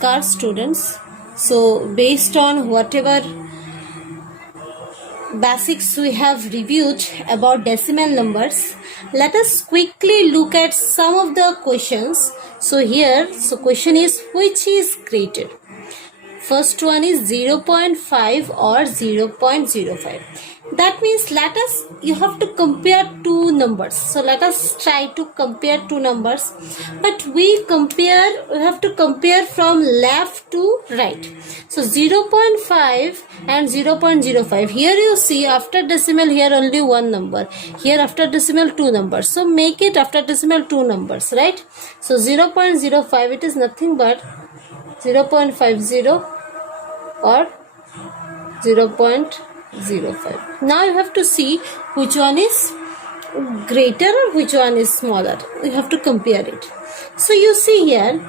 Namaskar students. So based on whatever basics we have reviewed about decimal numbers, let us quickly look at some of the questions. So question is, which is greater? First one is 0.5 or 0.05. That means you have to compare two numbers. So let us try to compare two numbers. But we have to compare from left to right. So 0.5 and 0.05. Here you see after decimal here only one number. Here after decimal two numbers. So make it after decimal two numbers, right? So 0.05, it is nothing but 0.50 or 0.05. Now you have to see which one is greater or which one is smaller. You have to compare it. So you see here,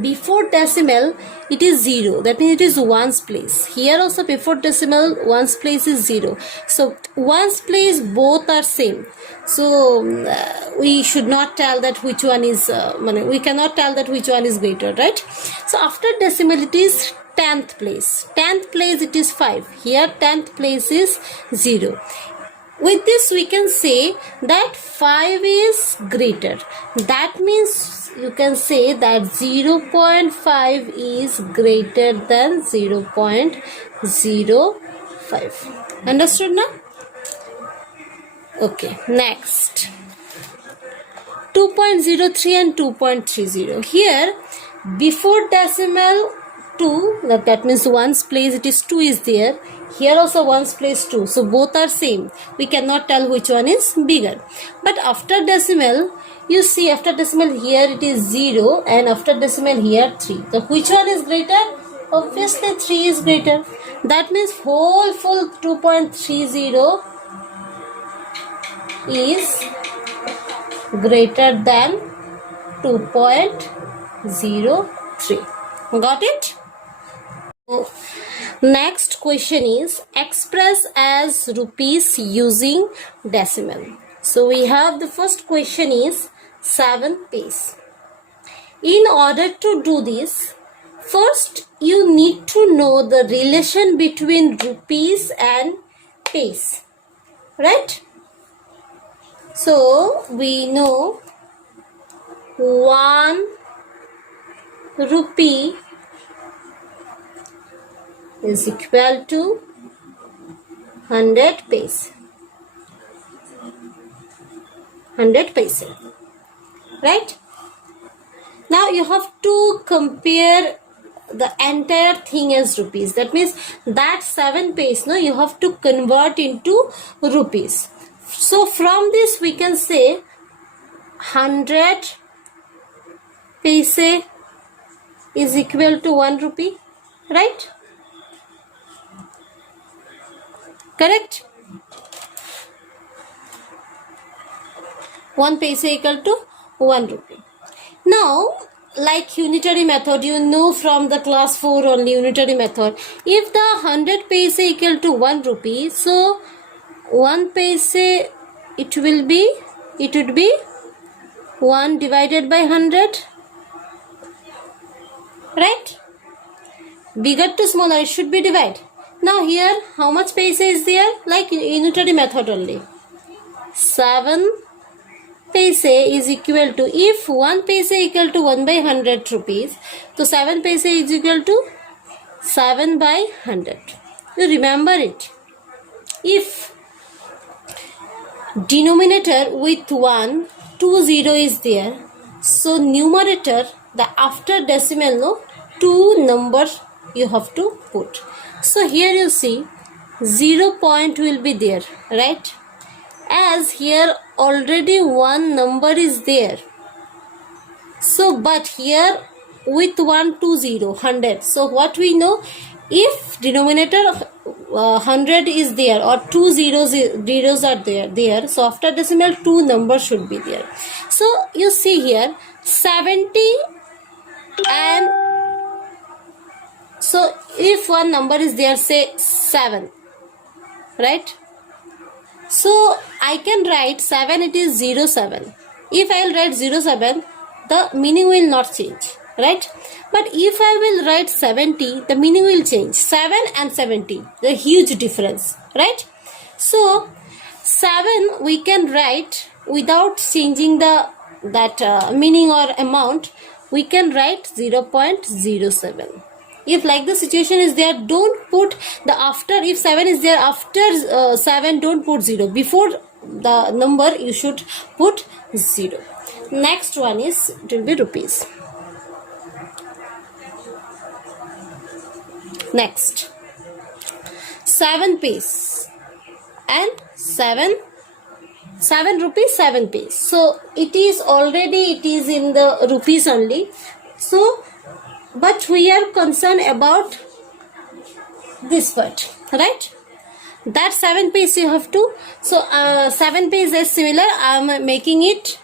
before decimal it is 0, that means it is ones place. Here also before decimal ones place is 0. So ones place both are same. So we should not tell that which one is we cannot tell that which one is greater, right? So after decimal it is 10th place. 10th place it is 5. Here 10th place is 0. With this we can say that 5 is greater. That means you can say that 0.5 is greater than 0.05. Understood now? Okay, next. 2.03 and 2.30. Here before decimal 2, that means ones place it is 2 is there. Here also ones place 2. So both are same. We cannot tell which one is bigger. But after decimal, you see after decimal here it is 0 and after decimal here 3. So which one is greater? Obviously 3 is greater. That means full 2.30 is greater than 2.03. Got it? Next question is, express as rupees using decimal. So we have the first question is 7 paise. In order to do this, first you need to know the relation between rupees and paise, right? So we know 1 rupee is equal to 100 paise. 100 paise, right? Now you have to compare the entire thing as rupees. That means that 7 paise, you have to convert into rupees. So from this we can say 100 paise is equal to 1 rupee, right? Correct? 1 paise equal to 1 rupee. Now, like unitary method, you know from the class 4 only unitary method. If the 100 paise equal to 1 rupee, so 1 paise it would be 1 divided by 100, right? Bigger to smaller, it should be divided. Now here how much paise is there? Like unitary method only. 7 paise is equal to, if 1 paise equal to 1 by 100 rupees, so 7 paise is equal to 7 by 100. You remember it. If denominator with 1, 20 is there, so numerator, the after decimal, 2 numbers you have to put. So here you see 0 point will be there, right? As here already one number is there. So but here with 120, 100. So what we know, if denominator 100 is there or 2 zeros are there, so after decimal 2 numbers should be there. So you see here 70 and so if one number is there, say 7, right? So I can write 7, it is 07. If I will write 07, the meaning will not change. right? But if I will write 70, the meaning will change. 7 and 70, the huge difference, right? So 7 we can write without changing that meaning or amount. We can write 0.07. If like the situation is there, don't put the after. If 7 is there, after 7 don't put 0. Before the number you should put 0. Next one is, it will be rupees. Next, 7 paise and 7 rupees 7 paise. So it is in the rupees only. So but we are concerned about this part, right? That 7 paise you have to. So 7 paise is similar. I'm making it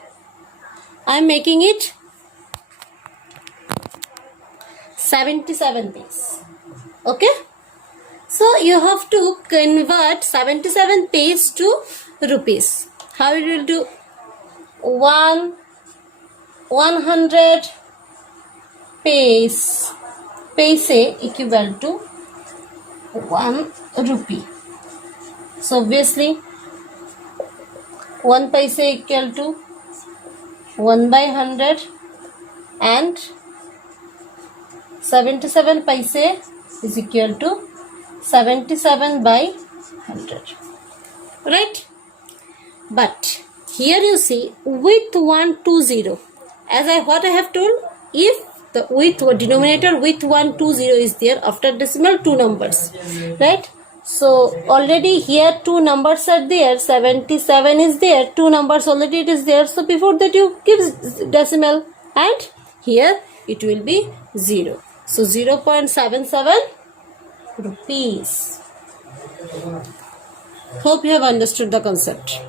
77 paise. Okay, so you have to convert 77 paise to rupees. How it will do? 100 paise equal to 1 rupee. So obviously 1 paise equal to 1 by 100 and 77 paise is equal to 77 by 100, right? But here you see with 120, as what I have told, if the with denominator with 120 is there, after decimal 2 numbers, right? So already here 2 numbers are there, 77 is there, 2 numbers already it is there. So before that you give decimal and here it will be 0. So 0.77 rupees. Hope you have understood the concept.